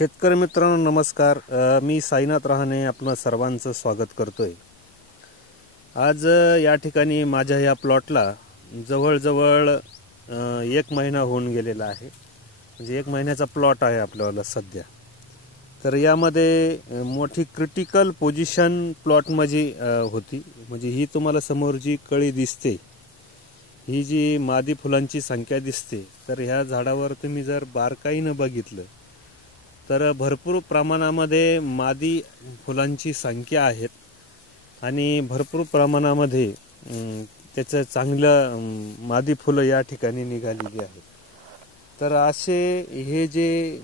शेतकरी मित्रांनो नमस्कार. मी साईनाथ रहाणे आपलं सर्वांचं स्वागत करतोय. आज या ठिकाणी माझ्या या प्लॉटला जवळजवळ 1 महिना होऊन गेलेला आहे. म्हणजे 1 महिन्याचा प्लॉट आहे आपल्याला सध्या. तर यामध्ये मोठी क्रिटिकल पोझिशन प्लॉटमध्ये होती. म्हणजे ही तुम्हाला समोर जी कळी दिसते, ही जी मादी फुलांची संख्या दिसते, तर ह्या झाडावर तुम्ही जर बारकाईनं बघितलं तर भरपूर प्रमाणामध्ये मादी फुलांची संख्या आहेत आणि भरपूर प्रमाणामध्ये त्याचं चांगलं मादी फुलं या ठिकाणी निघालेली आहेत. तर असे हे जे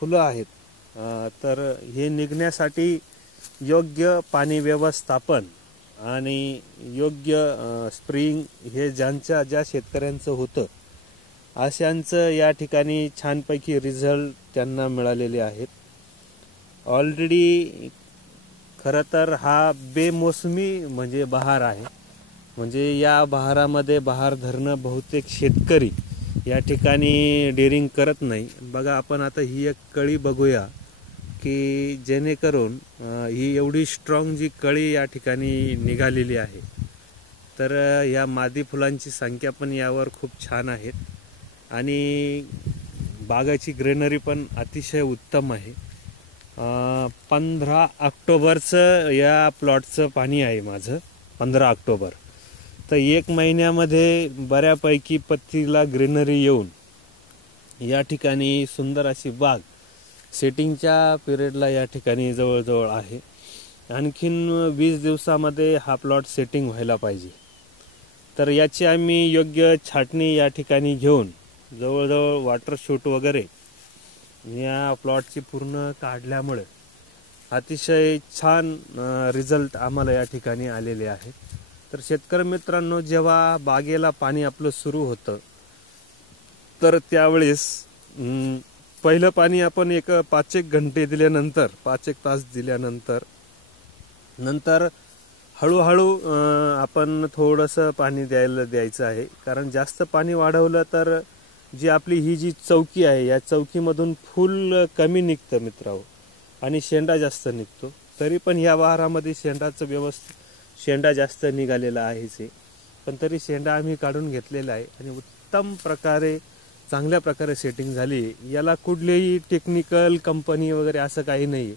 फुलं आहेत, तर हे निघण्यासाठी योग्य पाणी व्यवस्थापन आणि योग्य स्प्रिंग हे ज्या शेतकऱ्यांचं होतं अशांचं या ठिकाणी छानपैकी रिझल्ट त्यांना मिळालेले आहेत. ऑलरेडी खरं तर हा बेमोसमी म्हणजे बहार आहे. म्हणजे या बहारामध्ये बहार धरणं बहुतेक शेतकरी या ठिकाणी डेअरिंग करत नाही. बघा, आपण आता ही एक कळी बघूया की जेणेकरून ही एवढी स्ट्रॉंग जी कळी या ठिकाणी निघालेली आहे. तर या मादी फुलांची संख्या पण यावर खूप छान आहेत आणि बागाची ग्रीनरी पण अतिशय उत्तम आहे. 15 ऑक्टोबरचं या प्लॉटचं पाणी आहे माझं, 15 ऑक्टोबर. तर 1 महिन्यामध्ये बऱ्यापैकी पत्तीला ग्रीनरी येऊन या ठिकाणी सुंदर अशी बाग सेटिंगच्या पिरियडला या ठिकाणी जवळजवळ आहे. आणखीन 20 दिवसामध्ये हा प्लॉट सेटिंग व्हायला पाहिजे. तर याची आम्ही योग्य छाटणी या ठिकाणी घेऊन जवळजवळ वॉटर शूट वगैरे या प्लॉटची पूर्ण काढल्यामुळे अतिशय छान रिझल्ट आम्हाला या ठिकाणी आलेले आहेत. तर शेतकरी मित्रांनो, जेव्हा बागेला पाणी आपलं सुरू होतं तर त्यावेळेस पहिलं पाणी आपण 5-1 घंटे दिल्यानंतर, 5-1 तास दिल्यानंतर नंतर हळूहळू आपण थोडंसं पाणी द्यायचं आहे. कारण जास्त पाणी वाढवलं तर जी आपली ही जी चौकी आहे या चौकीमधून फूल कमी निघतं मित्रांनो आणि शेंडा जास्त निघतो. तरी पण या बहारामध्ये शेंडा जास्त निघालेला आहेच, पण तरी शेंडा आम्ही काढून घेतलेला आहे आणि उत्तम प्रकारे चांगल्या प्रकारे सेटिंग झाली. याला कुठलेही टेक्निकल कंपनी वगैरे असं काही नाही.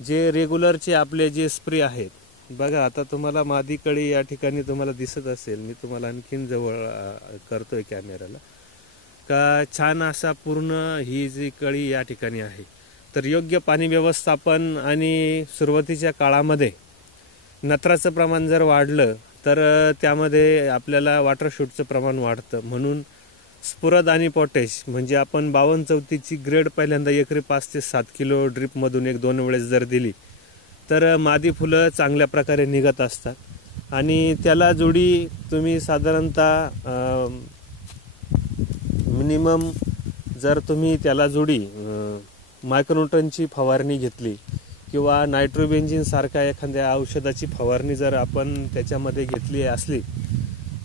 जे रेग्युलरचे आपले जे स्प्रे आहेत, बघा आता तुम्हाला मादी कळी या ठिकाणी तुम्हाला दिसत असेल. मी तुम्हाला आणखीन जवळ करतोय कॅमेराला का छान असा पूर्ण ही जी कळी या ठिकाणी आहे. तर योग्य पाणी व्यवस्थापन आणि सुरुवातीच्या काळामध्ये नत्राचं प्रमाण जर वाढलं तर त्यामध्ये आपल्याला वॉटर शूटचं प्रमाण वाढतं. म्हणून स्फुरद आणि पोटॅश म्हणजे आपण 52-34ची ग्रेड पहिल्यांदा एकरी 5 ते 7 किलो ड्रिपमधून 1-2 वेळेस जर दिली तर मादी फुलं चांगल्या प्रकारे निघत असतात. आणि त्याला जोडी तुम्ही साधारणतः मिनिमम जर तुम्ही त्याला जोडी मायक्रोन्यूटनची फवारणी घेतली किंवा नायट्रोबेन्झिन सारख्या एखाद्या औषधाची फवारणी जर आपण त्याच्यामध्ये घेतली असली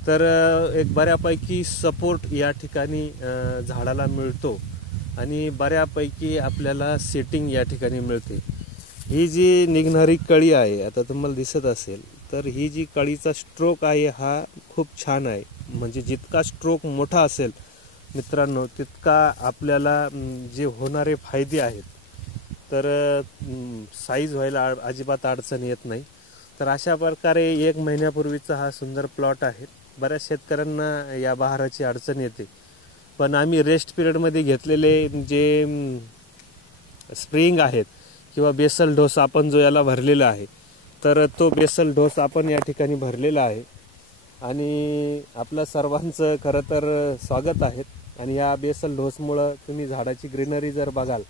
तर एक बऱ्यापैकी सपोर्ट या ठिकाणी झाडाला मिळतो आणि बऱ्यापैकी आपल्याला सेटिंग या ठिकाणी मिळते. ही जी निघणारी कळी आहे, आता तुम्हाला दिसत असेल, तर ही जी कळीचा स्ट्रोक आहे हा खूप छान आहे. म्हणजे जितका स्ट्रोक मोठा असेल मित्रांनो तितका आपल्याला जे होणारे फायदे आहेत, तर साईज व्हायला अजिबात अडचण येत नाही. तर अशा प्रकारे 1 महिन्यापूर्वीचा हा सुंदर प्लॉट आहे. बऱ्याच शेतकऱ्यांना या बहाराची अडचण येते, पण आम्ही रेस्ट पिरियडमध्ये घेतलेले जे स्प्रिंग आहेत किंवा बेसल डोस आपण जो याला भरलेला आहे, तर तो बेसल डोस आपण या ठिकाणी भरलेला आहे आणि आपलं सर्वांचं खरं तर स्वागत आहे. आणि या बेसल डोसमुळं तुम्ही झाडाची ग्रीनरी जर बघाल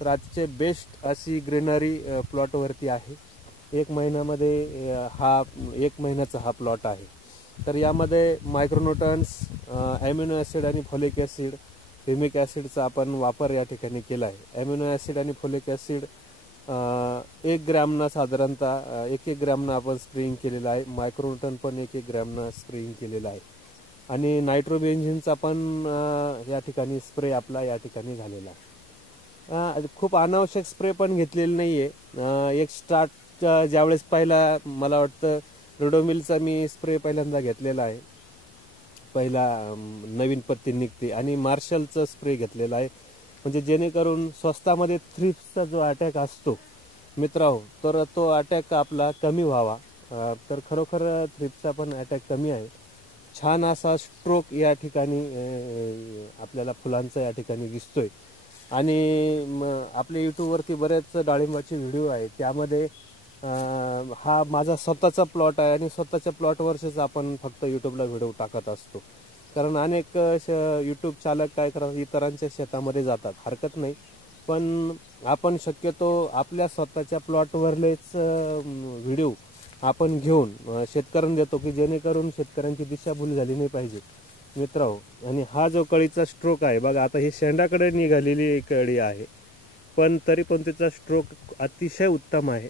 तर आजचे बेस्ट अशी ग्रीनरी प्लॉटवरती आहे. 1 महिन्यामध्ये 1 महिन्याचा हा प्लॉट आहे. तर यामध्ये मायक्रोन्यूटन्स, ॲमिनो ॲसिड आणि फॉलिक ॲसिड, ह्युमिक ॲसिडचा आपण वापर या ठिकाणी केला आहे. ॲमिनो ॲसिड आणि फॉलिक ॲसिड 1 ग्रॅमनं साधारणतः 1-1 ग्रॅमनं आपण स्प्रेइंग केलेलं आहे. मायक्रोन्यूटन पण 1-1 ग्रॅमनं स्प्रेइंग केलेलं आहे आणि नायट्रोबेन्झिनचा पण या ठिकाणी स्प्रे आपला या ठिकाणी झालेला आहे. खूप अनावश्यक स्प्रे पण घेतलेले नाहीये. एक स्टार्ट ज्यावेळेस पहिला मला वाटतं रोडोमिलचा मी स्प्रे पहिल्यांदा घेतलेला आहे, पहिला नवीन पत्ती निघते, आणि मार्शलचा स्प्रे घेतलेला आहे, म्हणजे जेणेकरून स्वस्तामध्ये थ्रिप्सचा जो अटॅक असतो मित्रांनो, तर तो अटॅक आपला कमी व्हावा. तर खरोखर थ्रिप्सचा पण अटॅक कमी आहे. छान असा स्ट्रोक या ठिकाणी आपल्याला फुलांचा या ठिकाणी दिसतोय. आणि आपल्या यूट्यूबवरती बरेच डाळिंबाचे व्हिडिओ आहेत, त्यामध्ये हा माझा स्वतःचा प्लॉट आहे आणि स्वतःच्या प्लॉटवरच आपण फक्त यूट्यूबला व्हिडिओ टाकत असतो. कारण अनेक यूट्यूब चालक काय करतात, इतरांच्या शेतामध्ये जातात, हरकत नाही, पण आपण शक्यतो आपल्या स्वतःच्या प्लॉटवरलेच व्हिडिओ आपण घेऊन शेतकऱ्यांना देतो, की जेणेकरून शेतकऱ्यांची दिशाभूल झाली नाही पाहिजे मित्रांनो. आणि हा जो कळीचा स्ट्रोक आहे बघा, आता ही शेंडाकडे निघालेली एक कळी आहे, पण तरी पण तिचा स्ट्रोक अतिशय उत्तम आहे.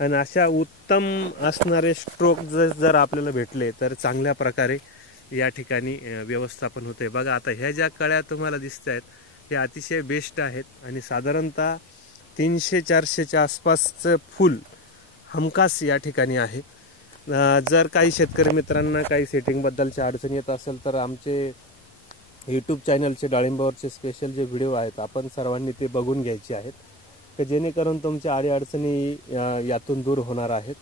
आणि अशा उत्तम असणारे स्ट्रोक जर आपल्याला भेटले तर चांगल्या प्रकारे या ठिकाणी व्यवस्थापन होते. बघा आता ह्या ज्या कळ्या तुम्हाला दिसत आहेत त्या अतिशय बेस्ट आहेत, आणि साधारणतः 300-400च्या आसपासचं फूल हमखास या ठिकाणी आहे. जर काही शेतकरी मित्रांना काही सेटिंगबद्दलच्या अडचणी येत असेल तर आमचे यूट्यूब चॅनलचे डाळिंबावरचे स्पेशल जे व्हिडिओ आहेत आपण सर्वांनी ते बघून घ्यायचे आहेत, की जेणेकरून तुमच्या अडीअडचणी यातून दूर होणार आहेत.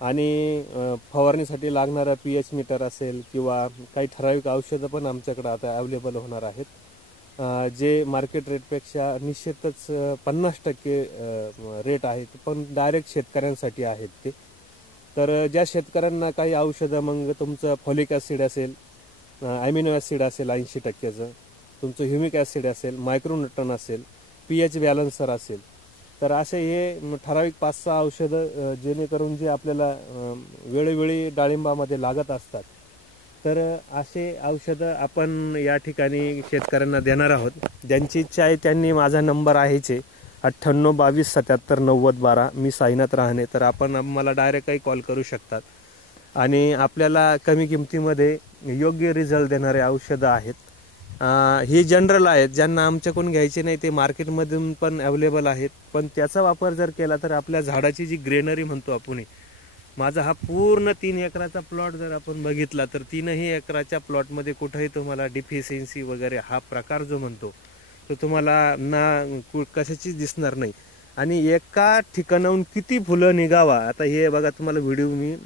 आणि फवारणीसाठी लागणारा pH मीटर असेल किंवा काही ठराविक औषधं पण आमच्याकडे आता अवेलेबल होणार आहेत, जे मार्केट रेटपेक्षा निश्चितच 50% रेट आहेत, पण डायरेक्ट शेतकऱ्यांसाठी आहेत ते. तर ज्या शेतकऱ्यांना काही औषधं, मग तुमचं फॉलिक ॲसिड असेल, ॲमिनो ॲसिड असेल 80%चं, तुमचं ह्युमिक ॲसिड असेल, मायक्रोन्यूट्रॉन असेल, pH बॅलन्सर असेल, तर असे हे ठराविक 5-6 औषधं जेणेकरून जे आपल्याला वेळोवेळी डाळिंबामध्ये लागत असतात, तर असे औषधं आपण या ठिकाणी शेतकऱ्यांना देणार आहोत. ज्यांची इच्छा आहे त्यांनी माझा नंबर आहेच आहे 9822779012. मी साईनाथ राहणे. तर आपण मला डायरेक्ट काही कॉल करू शकतात, आणि आपल्याला कमी किमतीमध्ये योग्य रिझल्ट देणारे औषधं आहेत. ही जनरल आहेत, ज्यांना आमच्याकडून घ्यायचे नाही ते मार्केटमधून पण अवेलेबल आहेत, पण त्याचा वापर जर केला तर आपल्या झाडाची जी ग्रेनरी म्हणतो आपण, माझा हा पूर्ण 3 एकराचा प्लॉट जर आपण बघितला तर 3ही एकराच्या प्लॉटमध्ये कुठेही तुम्हाला डिफिशियन्सी वगैरे हा प्रकार जो म्हणतो तो तुम्हाला ना कशाचीच दिसणार नाही. आणि एका ठिकाणाहून किती फुलं निघावा, आता हे बघा तुम्हाला व्हिडिओ मी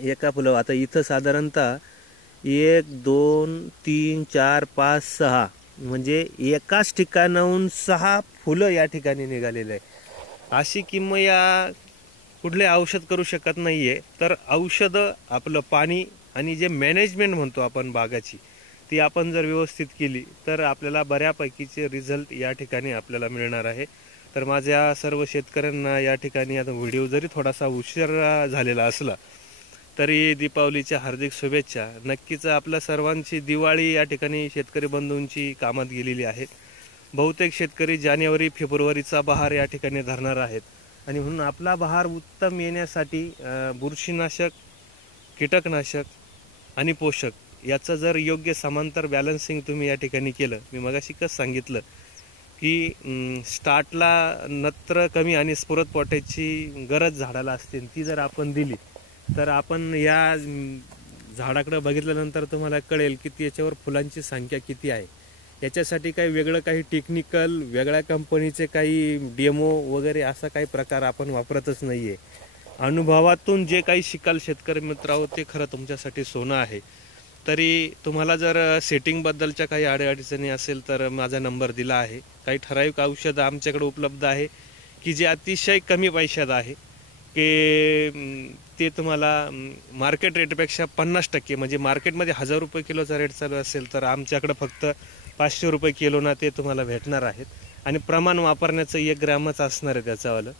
एका फुलं, आता इथं साधारणतः 1 2 3 4 5 6 म्हणजे एकाच ठिकाणाहून 6 फुलं या ठिकाणी निघालेले आहे. अशी किमया कुठले औषध करू शकत नाहीये. तर औषधं, आपलं पाणी आणि जे मॅनेजमेंट म्हणतो आपण बागाची, ती आपण जर व्यवस्थित केली तर आपल्याला बऱ्यापैकीचे रिझल्ट या ठिकाणी आपल्याला मिळणार आहे. तर माझ्या सर्व शेतकऱ्यांना या ठिकाणी आता व्हिडिओ जरी थोडासा उशीर झालेला असला तरी दीपावलीच्या हार्दिक शुभेच्छा. नक्कीच आपल्या सर्वांची दिवाळी या ठिकाणी शेतकरी बंधूंची कामात गेलेली आहे. बहुतेक शेतकरी जानेवारी-फेब्रुवारीचा बहार या ठिकाणी धरणार आहेत, आणि म्हणून आपला बहार उत्तम येण्यासाठी बुरशीनाशक, कीटकनाशक आणि पोषक याचं जर योग्य समांतर बॅलन्सिंग तुम्ही या ठिकाणी केलं, मी मगाशी कसं सांगितलं की स्टार्टला नत्र कमी आणि स्फुरद पोटॅशची गरज झाडाला असते, ती जर आपण दिली तर आपण या झाडाकडे बघितल्यानंतर तुम्हाला कळेल की याच्यावर फुलांची संख्या किती आहे. याच्यासाठी काही वेगळं, काही टेक्निकल, वेगळ्या कंपनीचे काही डेमो वगैरे असा काही प्रकार आपण वापरतच नाही आहे. अनुभवातून जे काही शिकाल शेतकरी मित्रांनो, ते खरं तुमच्यासाठी सोनं आहे. तरी तुम्हाला जर सेटिंगबद्दलच्या काही अडचणी असेल तर माझा नंबर दिला आहे. काही ठराविक औषधं आमच्याकडे उपलब्ध आहे की जे अतिशय कमी पैशात आहे, की ते तुम्हाला मार्केट रेटपेक्षा 50%, म्हणजे मार्केटमध्ये 1000 रुपये किलोचा रेट चालू असेल तर आमच्याकडे फक्त 500 रुपये किलोना ते तुम्हाला भेटणार आहेत. आणि प्रमाण वापरण्याचं 1 ग्रॅमच असणार आहे त्याच्यावालं.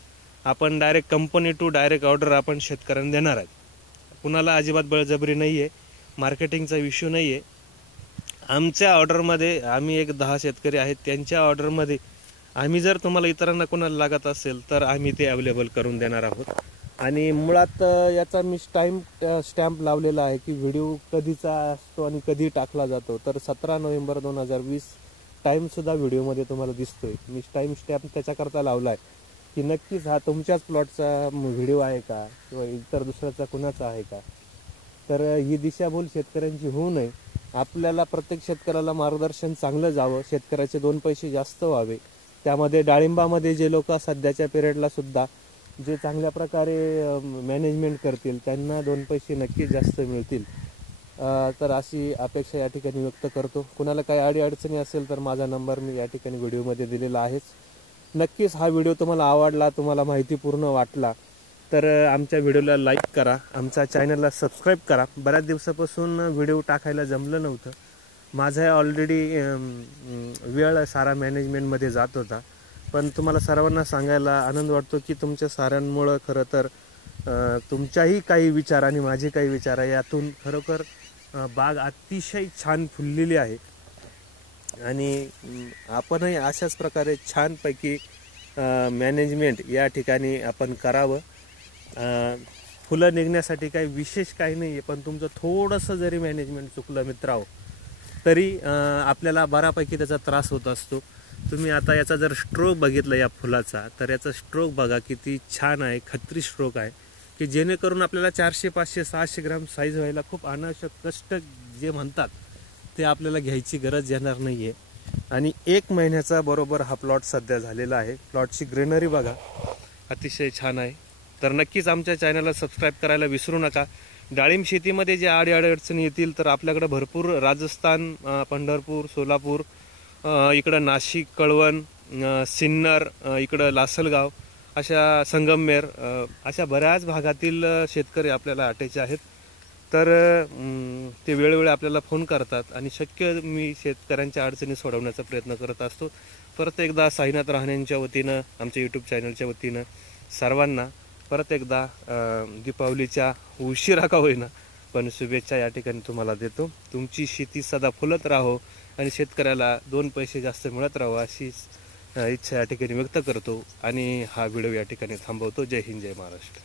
आपण direct company to direct order आपण शेतकऱ्यांना देणार आहेत. कुणाला अजिबात बळजबरी नाही आहे, मार्केटिंगचा इश्यू नाही आहे. आमच्या ऑर्डरमध्ये आम्ही एक 10 शेतकरी आहेत, त्यांच्या ऑर्डरमध्ये आम्ही जर तुम्हाला इतरांना कोणाला लागत असेल तर आम्ही ते अवेलेबल करून देणार आहोत. आणि मुळात याचा मी स्टॅम्प लावलेला आहे की व्हिडिओ कधीचा असतो आणि कधी टाकला जातो. तर 17 नोव्हेंबर 2020 टाईमसुद्धा व्हिडिओमध्ये तुम्हाला दिसतोय. मी टाईम स्टॅम्प त्याच्याकरता लावला आहे की नक्कीच हा तुमच्याच प्लॉटचा व्हिडिओ आहे का किंवा इतर दुसऱ्याचा कुणाचा आहे का. तर ही दिशाभूल शेतकऱ्यांची होऊ नये. आपल्याला प्रत्येक शेतकऱ्याला मार्गदर्शन चांगलं जावं, शेतकऱ्याचे 2 पैसे जास्त व्हावे. त्यामध्ये डाळिंबामध्ये जे लोक सध्याच्या पिरियडला सुद्धा जे चांगल्या प्रकारे मॅनेजमेंट करतील त्यांना 2 पैसे नक्कीच जास्त मिळतील. तर अशी अपेक्षा या ठिकाणी व्यक्त करतो. कुणाला काही अडीअडचणी असेल तर माझा नंबर मी या ठिकाणी व्हिडिओमध्ये दिलेला आहेच. नक्कीच हा व्हिडिओ तुम्हाला आवडला, तुम्हाला माहितीपूर्ण वाटला तर आमच्या व्हिडिओला लाईक करा, आमच्या चॅनलला सबस्क्राईब करा. बऱ्याच दिवसापासून व्हिडिओ टाकायला जमलं नव्हतं. माझा ऑलरेडी वेळ सारा मॅनेजमेंटमध्ये जात होता. पण तुम्हाला सर्वांना सांगायला आनंद वाटतो की तुमच्या साऱ्यांमुळं खरं तर तुमच्याही काही विचार आणि माझे काही विचार आहे यातून खरोखर बाग अतिशय छान फुललेली आहे. आणि आपणही अशाच प्रकारे छानपैकी मॅनेजमेंट या ठिकाणी आपण करावं. फुलं निघण्यासाठी काही विशेष काही नाही आहे, पण तुमचं थोडंसं जरी मॅनेजमेंट चुकलं मित्रांनो तरी आपल्याला बऱ्यापैकी त्याचा त्रास होत असतो. तुम्ही आता याचा जर स्ट्रोक बघितला या फुलाचा तर याचा स्ट्रोक बघा किती छान आहे, खत्री स्ट्रोक आहे की जेणेकरून आपल्याला 400, 500, 600 ग्राम साईज व्हायला खूप अनावश्यक कष्ट जे म्हणतात ते आपल्याला घ्यायची गरज येणार नाही आहे. आणि 1 महिन्याचा बरोबर हा प्लॉट सध्या झालेला आहे. प्लॉटची ग्रीनरी बघा अतिशय छान आहे. तर नक्कीच आमच्या चॅनलला सबस्क्राईब करायला विसरू नका. डाळिंब शेतीमध्ये जे अडचणी येतील तर आपल्याकडे भरपूर राजस्थान, पंढरपूर, सोलापूर, इकडं नाशिक, कळवण, सिन्नर, इकडं लासलगाव, अशा संगमनेर, अशा बऱ्याच भागातील शेतकरी आपल्याला आटायचे आहेत. तर ते वेळोवेळी आपल्याला फोन करतात आणि शक्य मी शेतकऱ्यांच्या अडचणी सोडवण्याचा प्रयत्न करत असतो. परत एकदा साईनाथ रहाणेंच्या वतीनं, आमच्या यूट्यूब चॅनलच्या वतीनं सर्वांना परत एकदा दीपावलीच्या उशिरा का होईना पण शुभेच्छा या ठिकाणी तुम्हाला देतो. तुमची शेती सदा फुलत राहो आणि शेतकऱ्याला 2 पैसे जास्त मिळत राहो अशी इच्छा या ठिकाणी व्यक्त करतो आणि हा व्हिडिओ या ठिकाणी थांबवतो. जय हिंद, जय महाराष्ट्र.